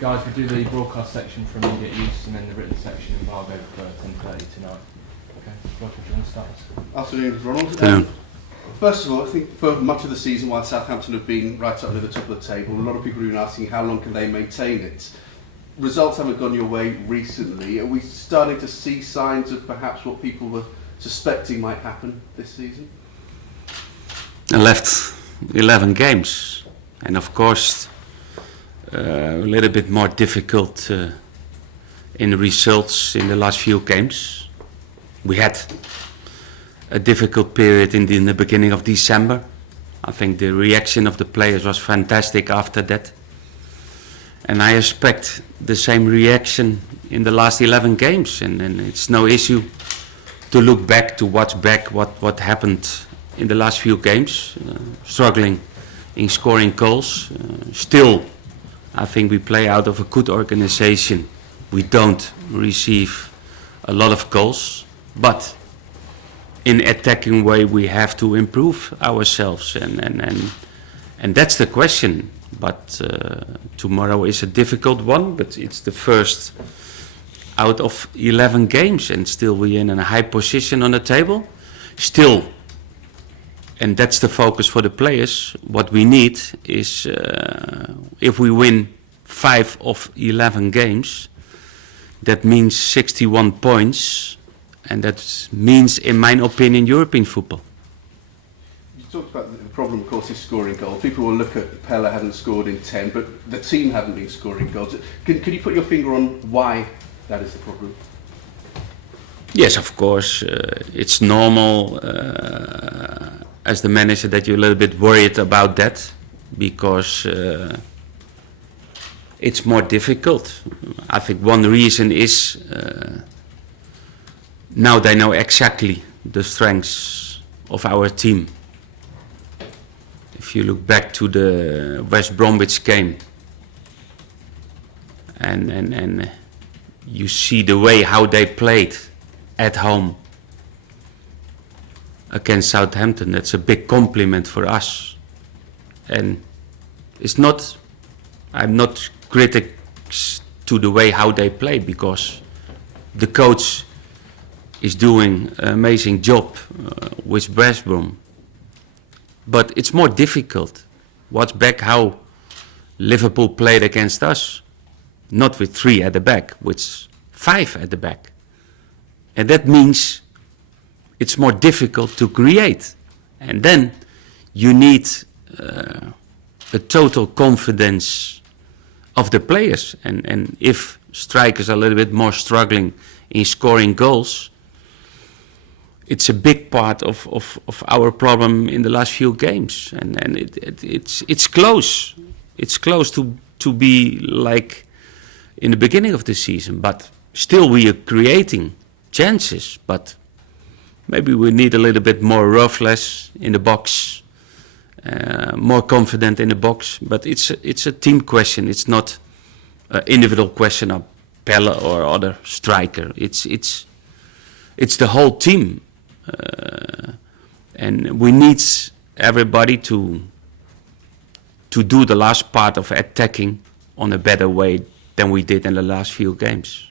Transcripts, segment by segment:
Guys, we do the broadcast section for immediate use and then the written section embargo for 10:30 tonight. Okay, Roger, do you want to start us? Afternoon, Ronald. First of all, I think for much of the season, while Southampton have been right up near the top of the table, a lot of people have been asking how long can they maintain it. Results haven't gone your way recently. Are we starting to see signs of perhaps what people were suspecting might happen this season? I left 11 games, and of course a little bit more difficult in the results in the last few games. We had a difficult period in the beginning of December. I think the reaction of the players was fantastic after that. And I expect the same reaction in the last 11 games. And it's no issue to look back to watch back what happened in the last few games. Struggling in scoring goals. Still, I think we play out of a good organization. We don't receive a lot of goals. But in attacking way we have to improve ourselves, and that's the question. But tomorrow is a difficult one, but it's the first out of 11 games, and still we're in a high position on the table. Still, and that's the focus for the players, what we need is if we win 5 of 11 games, that means 61 points. And that means, in my opinion, European football. You talked about the problem, of course, is scoring goals. People will look at Pella hadn't scored in 10, but the team haven't been scoring goals. Can you put your finger on why that is the problem? Yes, of course. It's normal as the manager that you're a little bit worried about that, because it's more difficult. I think one reason is now they know exactly the strengths of our team. If you look back to the West Bromwich game and you see the way how they played at home against Southampton, that's a big compliment for us. And it's not, I'm not critics to the way how they play, because the coach is doing an amazing job with West Brom. But it's more difficult. Watch back how Liverpool played against us. Not with 3 at the back, with 5 at the back. And that means it's more difficult to create. And then you need a total confidence of the players. And if strikers are a little bit more struggling in scoring goals, it's a big part of our problem in the last few games, and it's close. It's close to be like in the beginning of the season, but still we are creating chances. But maybe we need a little bit more roughness in the box, more confident in the box. But it's a team question. It's not an individual question of Pelle or other striker. It's the whole team. And we need everybody to do the last part of attacking on a better way than we did in the last few games.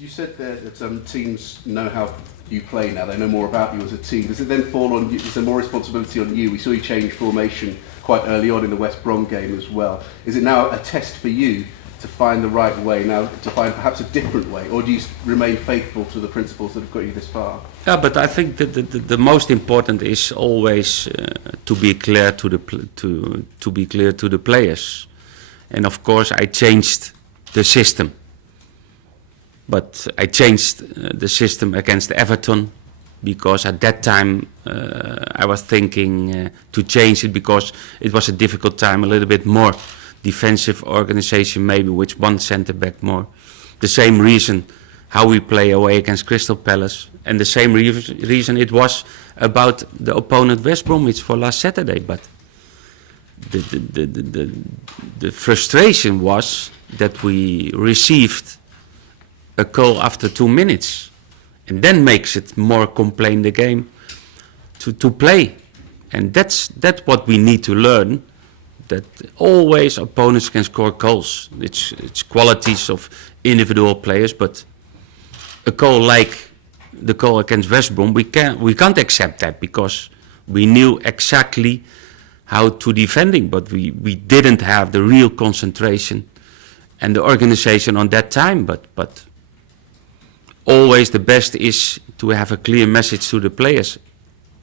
You said there that teams know how you play now, they know more about you as a team. Does it then fall on you, is there more responsibility on you? We saw you change formation quite early on in the West Brom game as well. Is it now a test for you to find the right way now, to find perhaps a different way, or do you remain faithful to the principles that have got you this far? Yeah, but I think that the most important is always to be clear to the players, and of course I changed the system, but I changed the system against Everton because at that time I was thinking to change it because it was a difficult time, a little bit more defensive organization, maybe with 1 centre back more. The same reason how we play away against Crystal Palace, and the same reason it was about the opponent West Bromwich for last Saturday. But the frustration was that we received a goal after 2 minutes, and then makes it more complain the game to play. And that's what we need to learn, that always opponents can score goals. It's qualities of individual players, but a goal like the goal against West Brom, we can't accept that, because we knew exactly how to defending, but we didn't have the real concentration and the organization on that time. But always the best is to have a clear message to the players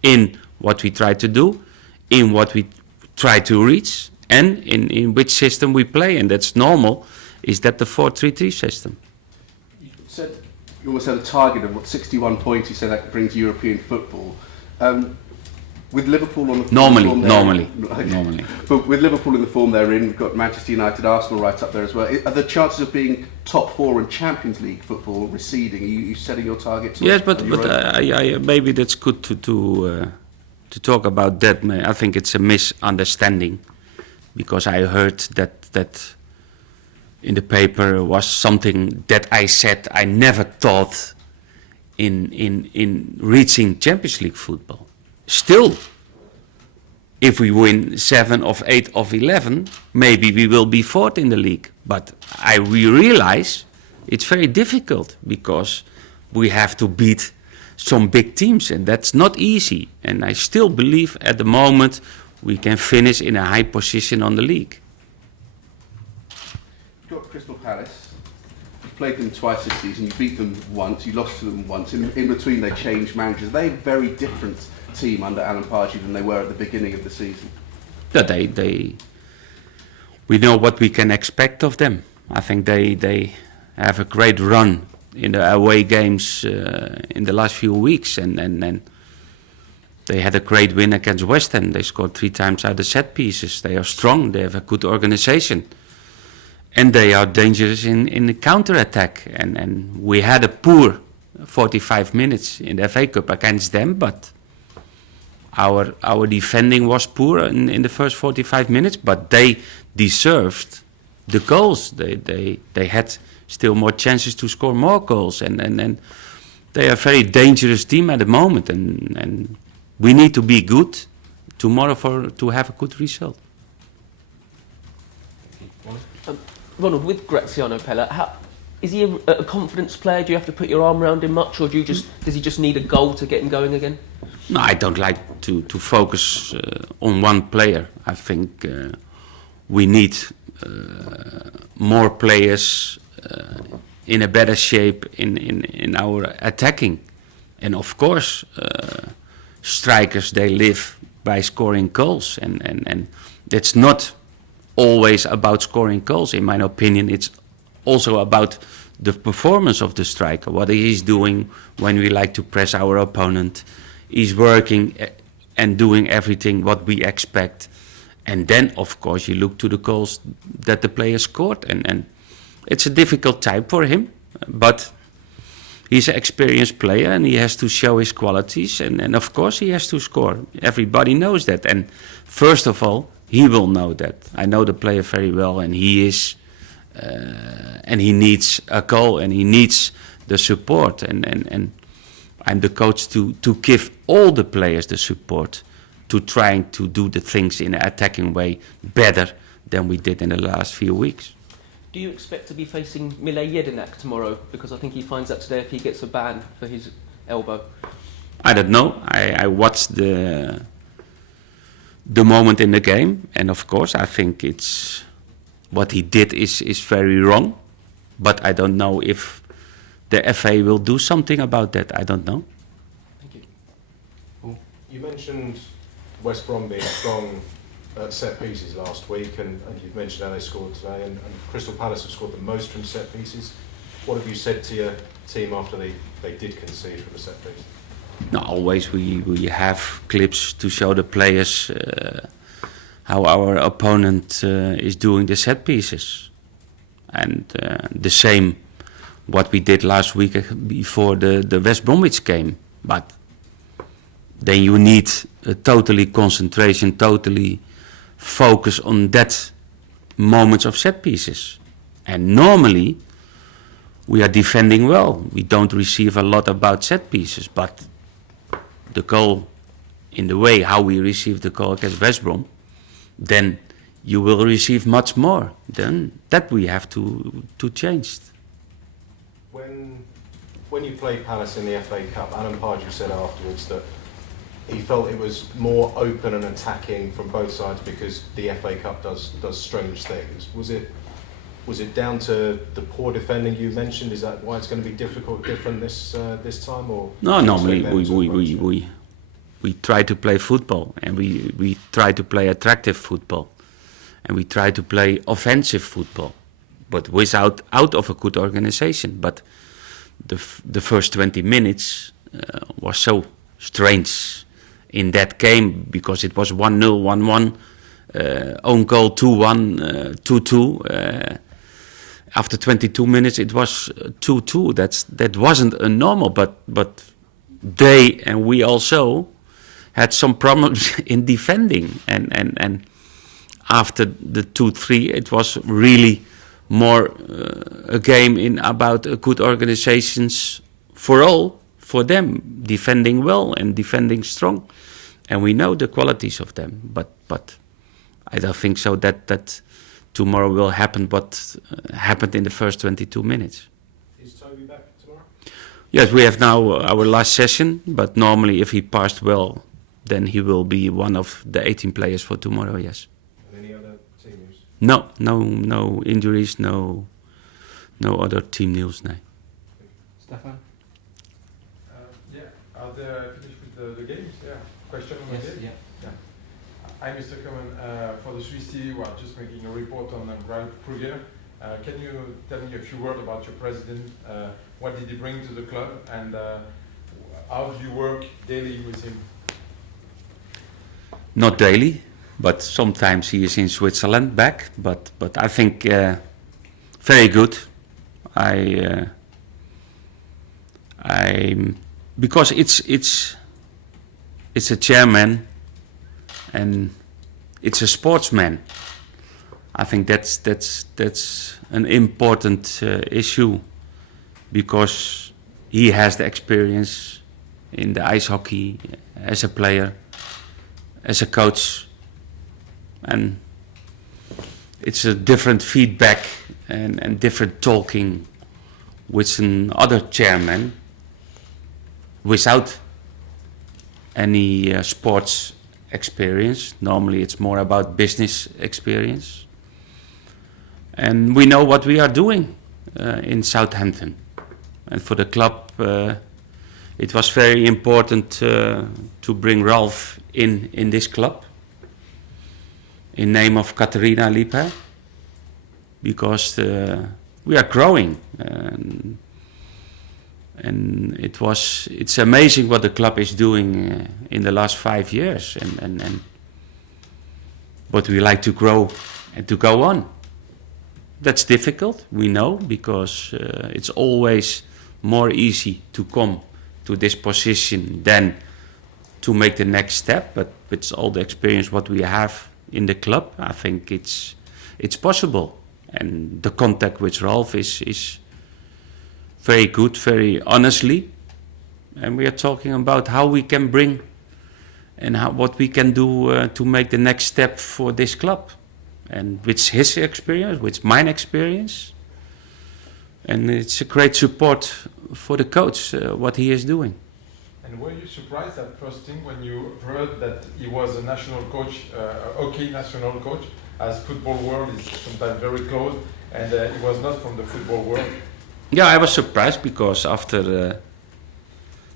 in what we try to do, in what we try to reach, and in which system we play. And that's normal, is that the 4-3-3 system. You said you almost had a target of 61 points. You said that brings European football. With Liverpool on the Normally. But with Liverpool in the form they're in, we've got Manchester United, Arsenal right up there as well. Are the chances of being top 4 in Champions League football receding? Are you setting your targets? Yes, but I maybe that's good to talk about that. I think it's a misunderstanding, because I heard that in the paper was something that I said I never thought in reaching Champions League football. Still, if we win 7 of 8 of 11, maybe we will be 4th in the league. But we realize it's very difficult, because we have to beat some big teams, and that's not easy. And I still believe at the moment we can finish in a high position on the league. You've got Crystal Palace. You've played them twice this season. You beat them once. You lost to them once. In between, they changed managers. They're very different team under Alan Pardew than they were at the beginning of the season. Yeah, we know what we can expect of them. I think they have a great run in the away games in the last few weeks, and they had a great win against West Ham. They scored 3 times out of set pieces. They are strong. They have a good organization, and they are dangerous in the counter attack. And we had a poor 45 minutes in the FA Cup against them, but our defending was poor in the first 45 minutes, but they deserved the goals. They had still more chances to score more goals, and they are a very dangerous team at the moment, and we need to be good tomorrow to have a good result. Ronald, with Graziano Pella, is he a confidence player? Do you have to put your arm around him much, or does he just need a goal to get him going again? No, I don't like to focus on one player. I think we need more players in a better shape in our attacking. And of course, strikers, they live by scoring goals. And it's not always about scoring goals. In my opinion, it's also about the performance of the striker, what he is doing when we like to press our opponent. He's working and doing everything what we expect. And then, of course, you look to the goals that the player scored. And it's a difficult time for him. But he's an experienced player, and he has to show his qualities. And of course, he has to score. Everybody knows that. And first of all, he will know that. I know the player very well, and he is... and he needs a goal, and he needs the support. And I'm the coach to give all the players the support to trying to do the things in an attacking way better than we did in the last few weeks. Do you expect to be facing Mile Jedinak tomorrow? Because I think he finds out today if he gets a ban for his elbow. I don't know. I watched the moment in the game, and of course I think it's what he did is very wrong. But I don't know if the FA will do something about that. I don't know. Thank you. Well, you mentioned West Brom being strong at set pieces last week, and you've mentioned how they scored today, and Crystal Palace have scored the most from set pieces. What have you said to your team after they did concede from a set piece? No, always we have clips to show the players how our opponent is doing the set pieces, and the same what we did last week before the West Bromwich game. But then you need totally concentration, totally focus on that moments of set pieces. And normally we are defending well. We don't receive a lot about set pieces, but the goal in the way how we received the call against West Brom, then you will receive much more. Then that we have to change. When you played Palace in the FA Cup, Alan Pardew said afterwards that he felt it was more open and attacking from both sides because the FA Cup does strange things. Was it down to the poor defending you mentioned? Is that why it's going to be different this time? Or No, normally we try to play football, and we try to play attractive football, and we try to play offensive football, but out of a good organization. But the first 20 minutes was so strange in that game because it was 1-0, 1-1, own goal 2-1, 2-2. After 22 minutes, it was 2-2. That wasn't a normal, but they and we also had some problems in defending. And after the 2-3, it was really more a game in about a good organizations for them, defending well and defending strong. And we know the qualities of them, but I don't think so that tomorrow will happen what happened in the first 22 minutes. Is Toby back tomorrow? Yes, we have now our last session, but normally if he passed well, then he will be one of the 18 players for tomorrow, yes. And any other team news? No injuries, no other team news, no. Stefan? Yeah, are they finished with the games? Yeah. Question on Yes, the game? yeah. Hi, Mr. Koeman. For the Swiss TV, we are just making a report on Ronald Koeman. Can you tell me a few words about your president? What did he bring to the club, and how do you work daily with him? Not daily, but sometimes he is in Switzerland back. But I think very good. Because it's a chairman and it's a sportsman. I think that's an important issue because he has the experience in the ice hockey as a player, as a coach, and it's a different feedback and different talking with another chairman without any sports experience. Normally it's more about business experience. And we know what we are doing in Southampton. And for the club, it was very important to bring Ralph in this club in name of Katarina Lipa, because we are growing. And it's amazing what the club is doing in the last 5 years, and but we like to grow and to go on. That's difficult, we know, because it's always more easy to come to this position than to make the next step. But with all the experience what we have in the club, I think it's possible. And the contact with Ralph is very good, very honestly, and we are talking about how we can bring and what we can do to make the next step for this club, and with his experience, with mine experience, and it's a great support for the coach what he is doing. And were you surprised at first thing when you heard that he was a national coach, a hockey national coach, as football world is sometimes very close, and he was not from the football world? Yeah, I was surprised because after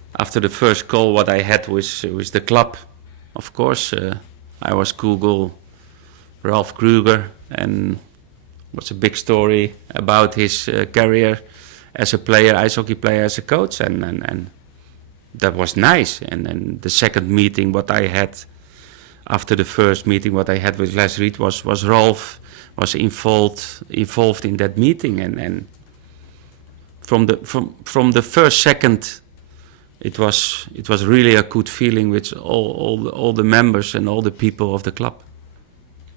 the first call what I had with the club, of course, I was Google Ralph Kruger, and was a big story about his career as a player, ice hockey player, as a coach, and that was nice. And then the second meeting what I had after the first meeting what I had with Les Reed was Ralph was involved in that meeting, and from the first second, it was really a good feeling with all the members and all the people of the club.